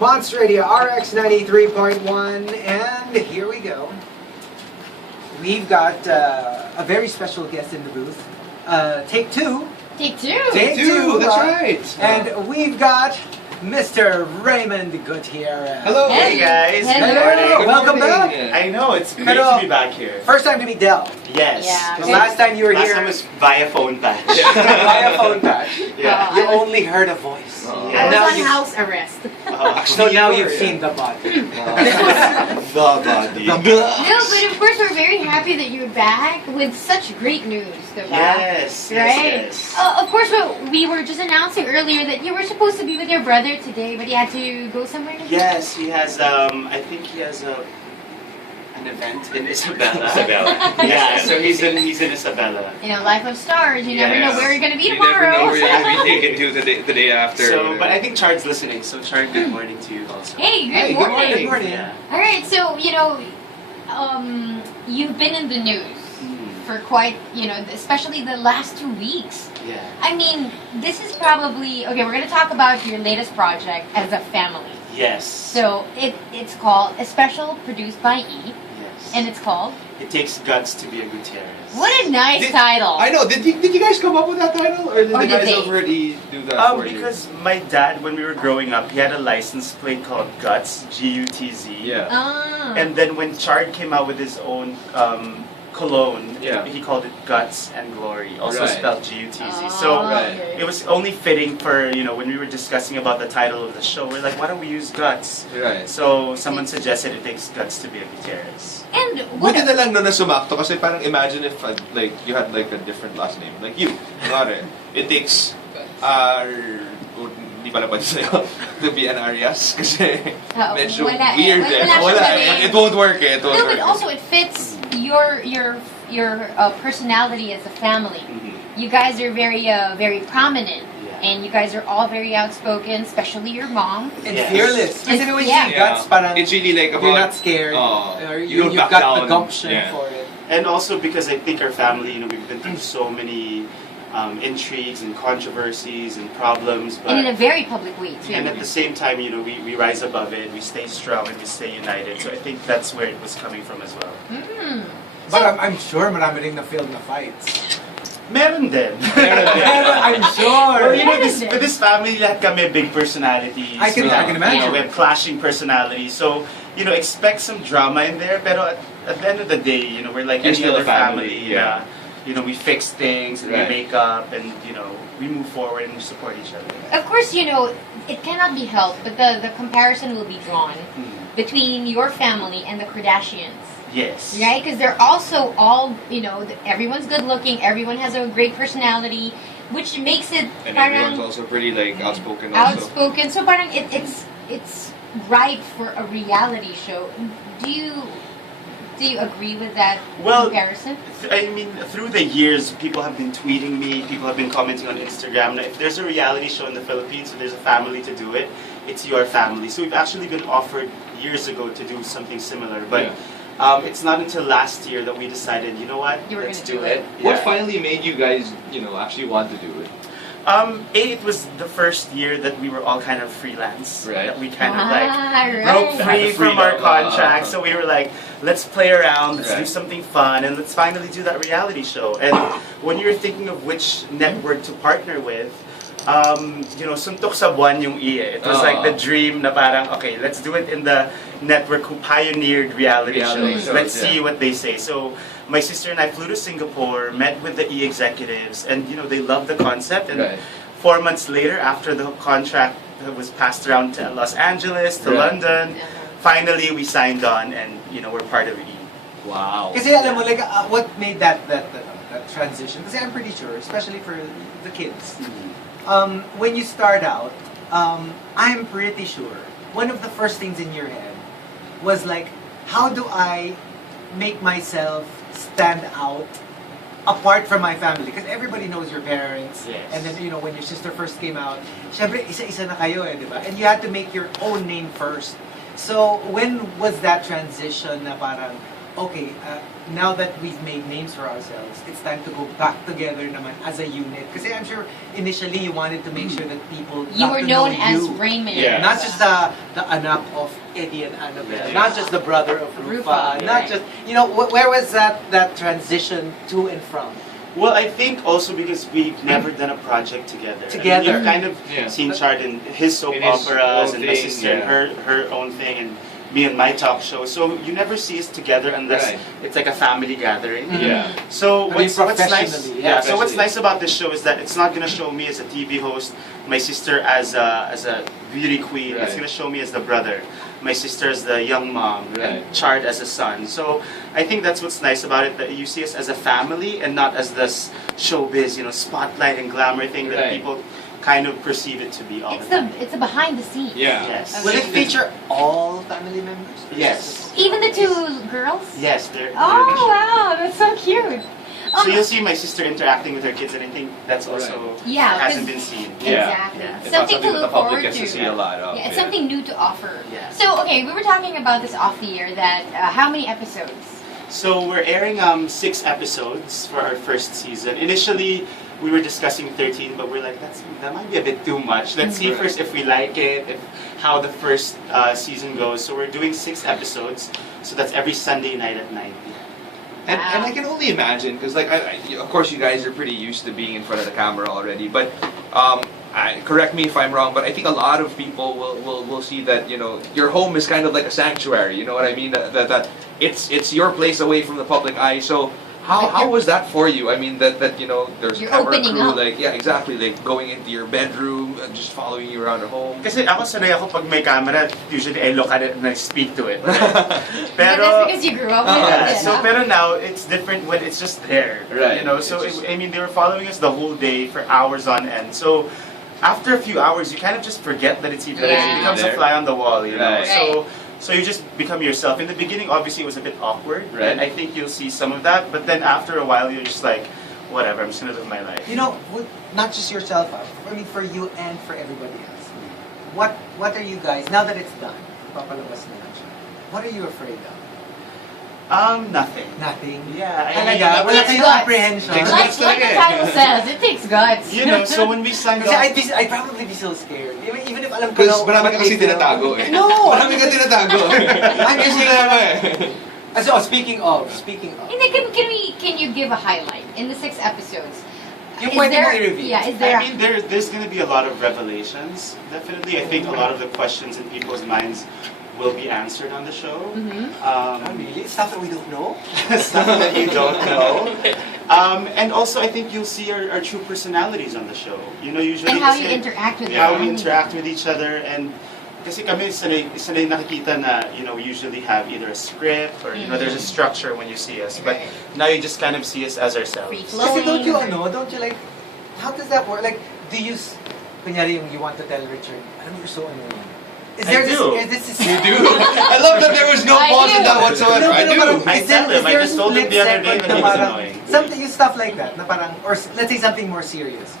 Monster Radio RX 93.1, and here we go. We've got a very special guest in the booth. Take two. Take two. Take two. That's right. And we've got Mr. Raymond Gutierrez. Hello. Hey guys. Hello. Good morning. Good Welcome morning. back. I know, it's great Hello. to be back here. First time to meet Del. Yes. Yeah. The last time you were Last here time was via phone patch. via phone patch. Yeah. You only heard a voice. Oh. I Yeah. was Now on you- house arrest. So now you've Yeah. seen the body. The body. No, but of course we're very happy that you're back with such great news, diba? Yes. Right? Yes. Of course, we were just announcing earlier that you were supposed to be with your brother today, but he had to go somewhere. Yes, he has. I think he has an event in Isabela. Yeah. So he's in Isabela. You know, life of stars. You never know Yes. where you're gonna be You never tomorrow. know where you're going to be taken to the day after. So, but I think Chard's listening. So Chard, good morning to you also. Hey, good Hey, good morning. morning. Good morning. Yeah. All right, so you've been in the news for quite, especially the last 2 weeks. Yeah. I mean, this is probably okay. We're gonna talk about your latest project as a family. Yes. So it's called a special produced by E, Yes. and it's called. It takes guts to be a Gutierrez. What a nice title! I know. Did you guys come up with that title, or did Or the did guys they? already do that for you? Because my dad, when we were growing up, he had a license plate called Guts, G-U-T-Z. Yeah. Ah. And then when Chard came out with his own cologne, Yeah. he called it Guts and Glory, also Right. spelled G-U-T-Z. Oh, So Right. okay. it was only fitting for, when we were discussing about the title of the show, we're like, why don't we use Guts? Right. So someone suggested it takes guts to be a Gutierrez. And what? Buti na lang no na sumakto kasi parang imagine if like you had like a different last name. Like you, kunwari, it takes hindi pala ba sa'yo to be an Arias kasi medyo wala eh. weird Wala siyang Wala galing. It won't work eh. It won't No, work. but also it fits your personality as a family. You guys are very prominent. Yeah. And you guys are all very outspoken, especially your mom. And Yes. fearless. Kasi when you Yeah. see guts, parang It's really like you're about not scared. Or you don't you've back got down. the gumption Yeah. for it. And also because I think our family, we've been through so many intrigues and controversies and problems. But And in a very public way, too. And at the same time, we rise above it, we stay strong, and we stay united. So I think that's where it was coming from as well. Mm. But I'm sure marami ring na-film na fights. Meron din. I'm sure. Well, with this family, lahat kami big personalities. I can imagine. We have clashing personalities. So, expect some drama in there. Pero at the end of the day, we're like You're any still other a family, family. We fix things and Right. we make up and, we move forward and we support each other. Of course, it cannot be helped, but the comparison will be drawn between your family and the Kardashians. Yes. Right? Because they're also all, everyone's good looking, everyone has a great personality, which makes it And parang everyone's also pretty like outspoken also. outspoken. So parang it's right for a reality show. Do you agree with that comparison? I mean, through the years, people have been tweeting me, people have been commenting on Instagram. Now, if there's a reality show in the Philippines, and there's a family to do it, it's your family. So we've actually been offered years ago to do something similar, but it's not until last year that we decided, you know what, let's do it. What finally made you guys, actually want to do it? It was the first year that we were all kind of freelance. Right. That we kind of right. broke free from our Freedom. contract. So we were like, let's play around, let's do Right. something fun, and let's finally do that reality show. And when you're thinking of which network to partner with, suntok sa buwan yung E. It was like the dream na parang, okay, let's do it in the network who pioneered reality shows. Let's see what they say. So my sister and I flew to Singapore, met with the E executives, and they loved the concept. And 4 months later, after the contract was passed around to Los Angeles, to London, finally we signed on, and we're part of E. Wow. Kasi alam mo, like, what made that transition? Kasi I'm pretty sure, especially for the kids, when you start out, I'm pretty sure one of the first things in your head was like, how do I make myself stand out apart from my family? Because everybody knows your parents. Yes. And then, when your sister first came out, syempre, isa-isa na kayo eh, di ba? And you had to make your own name first. So, when was that transition na parang, okay, now that we've made names for ourselves, it's time to go back together naman as a unit. Because I'm sure initially you wanted to make sure that people You got were to known know as you. Raymond. Yeah. Not just the anak of Eddie and Annabelle, Yeah. not just the brother of Rufa, Rufa, not right. just, where was that transition to and from? Well, I think also because we've never done a project together. Together. I mean, you've kind of Yeah. seen Chard in his soap In his operas, own and my thing, sister in yeah. her own thing, and me and my talk show. So you never see us together unless Right. it's like a family gathering. Yeah. So I mean, what's nice? professionally, Yeah. yeah. So what's Professionally. nice about this show is that it's not gonna show me as a TV host, my sister as a beauty queen. It's Right. gonna show me as the brother, my sister as the young mom, Right. and Chard as a son. So I think that's what's nice about it, that you see us as a family and not as this showbiz, spotlight and glamour thing that Right. people kind of perceive it to be all It's the time. it's a behind the scenes. Yeah. Yes. Will it feature all family members? Yes. Even the two girls? Yes, they're. Oh wow, that's so cute. So you'll see my sister interacting with her kids, and I think that's also Yeah, 'cause- hasn't been seen. Yeah. Exactly. Yeah. It's not Something to that the look public forward gets to see to. a lot of. Yeah, it's something new to offer. Yeah. So okay, we were talking about this off the air. That how many episodes? So we're airing 6 episodes for our first season. Initially, we were discussing 13, but we're like, that might be a bit too much. Let's see Right. first if we like it, how the first season goes. So we're doing 6 episodes. So that's every Sunday night at 9 p.m. And I can only imagine, because of course you guys are pretty used to being in front of the camera already, but correct me if I'm wrong, but I think a lot of people will see that your home is kind of like a sanctuary. You know what I mean? That it's your place away from the public eye. So how was that for you? I mean that there's You're camera opening crew, up. exactly, going into your bedroom, just following you around the home. Kasi ako sanay ako pag may camera, usually I look at it and I speak to it. But Pero that's because you grew up with yeah, it. so huh? pero now it's different when it's just there. Right. So It's just- I mean they were following us the whole day for hours on end. So after a few hours you kind of just forget that it's even there. Yeah. It becomes a There. fly on the wall, Right. So you just become yourself. In the beginning obviously it was a bit awkward. Right. And I think you'll see some of that, but then after a while you're just like, whatever, I'm just gonna live my life. Not just yourself, I mean for you and for everybody else. What are you guys, now that it's done, papalabas na lang siya, what are you afraid of? Nothing. Nothing? Yeah, Talaga? Wala takes kayong guts. apprehension? Takes Like the title says, it takes guts. So when we signed Kasi up, I'd probably be so scared. Even if alam ko Because na marami ka kasi tinatago eh. No! Marami ka tinatago. I'm just saying. So, speaking of, Hindi, can you give a highlight in the 6 episodes? Yung Is pwede there- mo i-review. Yeah, is there? I mean, there's going to be a lot of revelations. Definitely, I think a lot of the questions in people's minds will be answered on the show. Really? Stuff that we don't know? Stuff that you don't know. And also, I think you'll see our true personalities on the show. Usually and how you kasi interact with how them. we interact with each other, and kasi kami sanay nakikita na we usually have either a script or there's a structure when you see us, but now you just kind of see us as ourselves. Free Kasi don't you flowing. how does that work? Like, do you, kunyari yung you want to tell Richard, alam mo, you're so annoying. Is I there do. this You do? I love that there was no I pause in do. that whatsoever. I do. I tell him, I just told him the other day when he was annoying. Something, stuff like that, na parang, or let's say something more serious.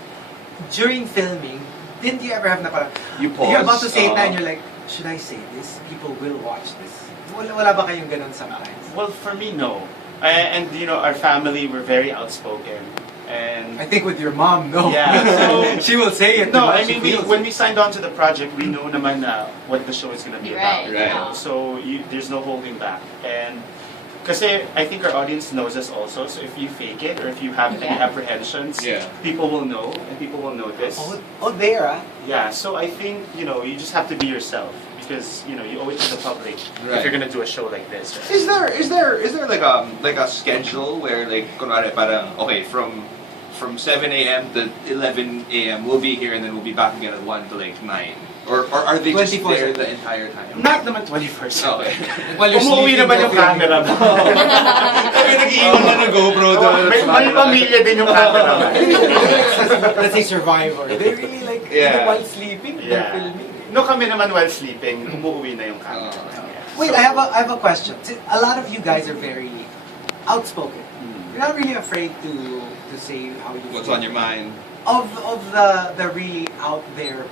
During filming, didn't you ever have na parang, You pause. you're about to say it na and you're like, should I say this? People will watch this. Wala ba kayong ganun sometimes? Well, for me, no. And our family were very outspoken, and I think with your mom, no. Yeah, so- she will say it. no, diba? I She mean, feels when it. we signed on to the project, we know naman na what the show is going to be Right, about. right. So there's no holding back. And kasi I think our audience knows us also. So if you fake it or if you have any Yeah. apprehensions, Yeah. people will know and people will notice. There, ah. Yeah. So I think you just have to be yourself because you owe it to the public Right. if you're going to do a show like this. Right? Is there like a schedule where kunwari parang okay from 7 a.m. to 11 a.m. we'll be here and then we'll be back again at 1 to 9, or are they just 24/7. there the entire time? Not naman 21st. Okay. While you're Umuwi sleeping, naman yung you're camera mo. Kami nag-iwan na ng GoPro doon. May pamilya din yung camera mo. Let's say Survivor. They really Yeah. even while sleeping, they're Yeah. filming. No, kami naman while sleeping, umuwi na yung camera. Yeah. Wait, I have a question. See, a lot of you guys are very outspoken. You're not really afraid to say how you What's feel. on your mind? Of the really out there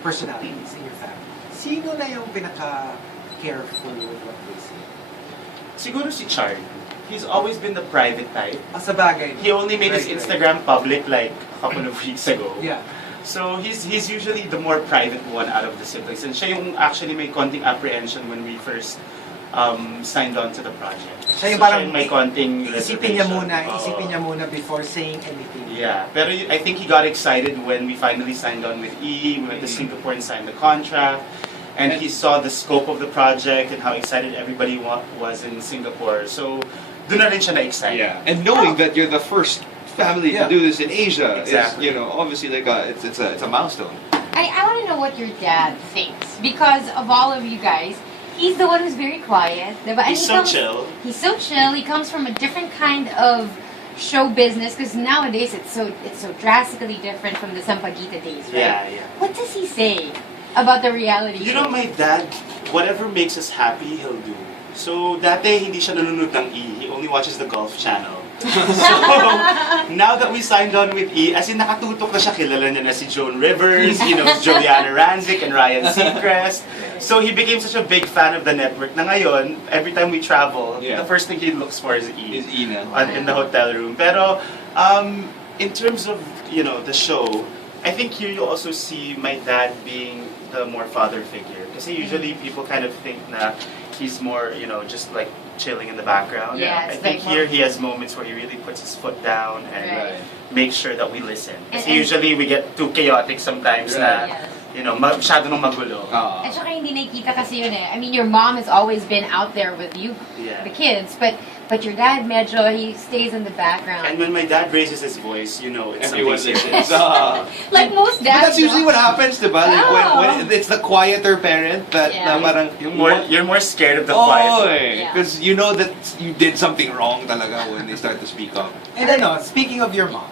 personalities in your family. Sino na yung pinaka careful with what they say? Siguro si Charlie. He's always been the private type. Sa bagay. He only made his Instagram public like a couple of weeks ago. Yeah. So he's usually the more private one out of the siblings. And siya yung actually may konting apprehension when we first signed on to the project. Siya yung parang may konting isipin niya muna before saying anything. Yeah, pero I think he got excited when we finally signed on with E. We went to Singapore and signed the contract. And he saw the scope of the project and how excited everybody was in Singapore. So, doon na rin siya na-excited. Yeah, and knowing that you're the first family to do this in Asia is, obviously like it's a milestone. I want to know what your dad thinks, because of all of you guys, he's the one who's very quiet. And He's so chill. He's so chill. He comes from a different kind of show business, because nowadays it's so drastically different from the Sampaguita days, right? Yeah. What does he say about the reality show? You know, my dad, whatever makes us happy, he'll do. So, dati hindi siya nanonood ng E. He only watches the Golf Channel. So, now that we signed on with E, as in nakatutok na siya, kilala niya na si Joan Rivers, he knows Juliana Rancic and Ryan Seacrest. So, he became such a big fan of the network na ngayon, every time we travel, the first thing he looks for is E. Is E now. In the hotel room. Pero, in terms of, the show, I think here you also see my dad being the more father figure. Kasi usually people kind of think na he's more, just like chilling in the background. Yeah, I think here he has moments where he really puts his foot down and makes sure that we listen. Kasi usually we get too chaotic sometimes na, masyado nang magulo. At saka hindi nakikita kasi yun eh. I mean, your mom has always been out there with you, the kids, but your dad, medyo, he stays in the background. And when my dad raises his voice, it's Everyone something listens. serious. Like most dads. But that's usually what happens, diba? Like when it's the quieter parent that na parang You're more scared of the quiet one. because you know that you did something wrong talaga when they start to speak up. And speaking of your mom,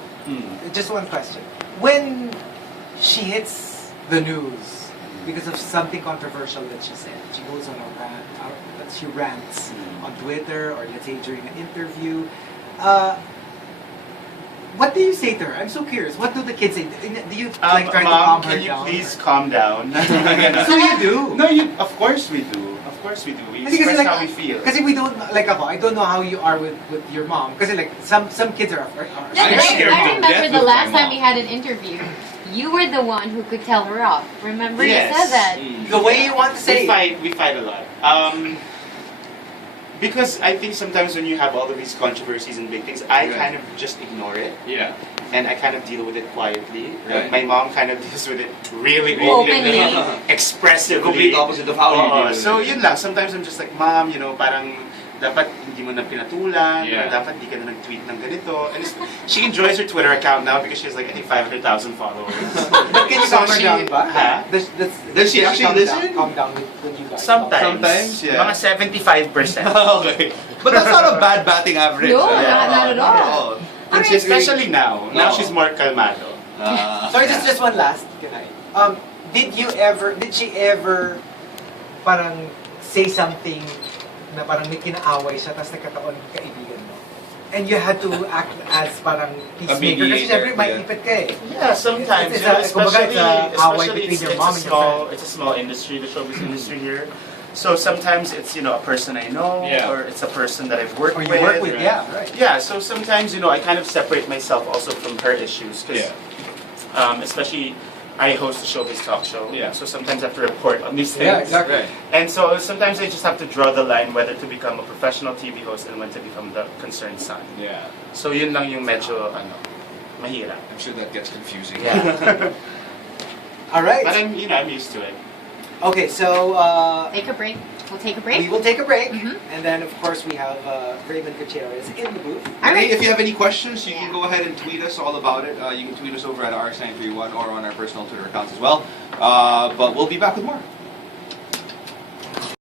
just one question. When she hits the news because of something controversial that she said, she goes on a rant, she rants on Twitter or let's say during an interview, what do you say to her? I'm so curious. What do the kids say? Do you try to calm her can you down? please calm down? So you do? No, of course we do. Of course we do. We express how we feel. Because we don't, like ako, I don't know how you are with your mom. Because like some kids are I'm scared I to death remember the with last my time mom. we had an interview, you were the one who could tell her off. Remember Yes. you said that. the way you want to say it. We fight a lot. Because I think sometimes when you have all of these controversies and big things, I kind of just ignore it. Yeah. And I kind of deal with it quietly. Right. My mom kind of deals with it really Openly. expressively. Complete opposite of how you deal with So it. yun lang. Sometimes I'm just like, Mom, parang dapat hindi mo na pinatulan, or Yeah. dapat hindi ka na nag-tweet ng ganito. And she enjoys her Twitter account now because she has like, I think 500,000 followers. But can you calm her down ba? Huh? Does she actually listen? Calm down with you guys. Sometimes, yeah. Mga 75%. Okay. But that's not a bad batting average. No, ah. not at all. Especially now. Now No. she's more calmado. Sorry, just one last. Can I? Did she ever parang say something na parang may kinaaway siya tapos nagkataon kaibigan mo? And you had to act as parang peacemaker kasi syempre may ipit ka eh. Yeah, sometimes. Kumbaga, it's a away between your mom and your friend. It's a small industry, the showbiz industry here. So sometimes it's, a person I know, or it's a person that I've worked Or with. you work with, yeah, right. Yeah, so sometimes, I kind of separate myself also from her issues. Because, especially, I host a showbiz talk show. Yeah. So sometimes I have to report on these things. Yeah, exactly. Right. And so sometimes I just have to draw the line whether to become a professional TV host and when to become the concerned son. Yeah. So yun lang yung medyo, mahirap. I'm sure that gets confusing. Yeah. All right. But I'm used to it. Okay, so Take a break. We'll take a break. we will take a break, Mhm. and then of course we have Raymond Gutierrez in the booth. All right. Hey, if you have any questions, you Yeah. can go ahead and tweet us all about it. You can tweet us over at RX931 or on our personal Twitter accounts as well. But we'll be back with more.